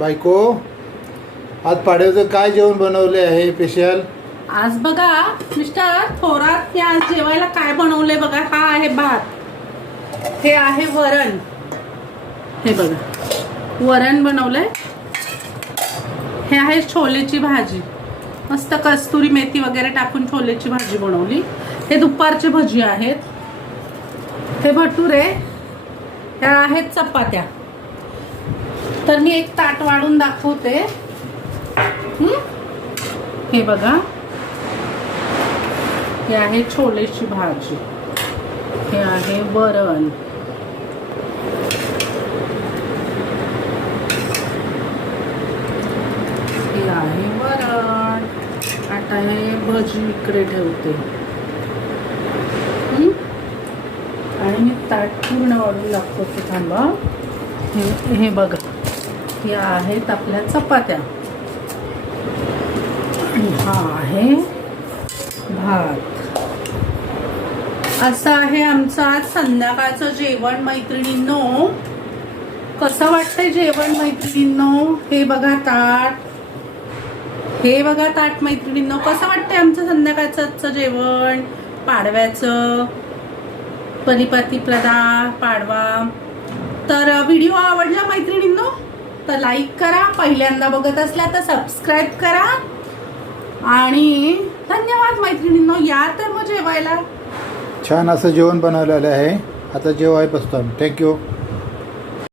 बायको, आज पाडव्याचं काय जेवण बनवले आहे स्पेशल? आज बघा मिस्टर थोरात मी आज जेवायला काय बनवलंय बघा. हा आहे भात, हे आहे वरण, हे बघा वरण बनवलंय. हे आहे छोलेची भाजी, मस्त कस्तुरी मेथी वगैरे टाकून छोलेची भाजी बनवली. हे दुपारचे भजी आहेत. हे भटुरे, ह्या आहेत चपात्या. तर मी एक ताट वाढून दाखवते. हे बघा, हे आहे छोलेची भाजी, हे आहे वरण, हे आहे वरण. आता हे भजी इकडे ठेवते आणि मी ताट पूर्ण वाढून दाखवते. थांबा. हे बघा, हे आहेत आपल्या चपात्या आणि हा आहे भात. असं आहे आमचं आज संध्याकाळचं जेवण मैत्रिणींनो. कसं वाटतंय जेवण मैत्रिणींनो? हे बघा ताट, हे बघा ताट मैत्रिणींनो. कसं वाटतंय आमचं संध्याकाळचं आजचं जेवण पाडव्याचं? बलिप्रदा पाडवा. तर व्हिडिओ आवडला मैत्रिणींनो तर लाईक करा, पहिल्यांदा बघत असल्या तर सबस्क्राईब करा आणि धन्यवाद मैत्रिणींनो. या तर मग जेवायला. छान असं जेवण बनवलेलं आहे. आता जेवाय बसतो आम्ही. थँक्यू.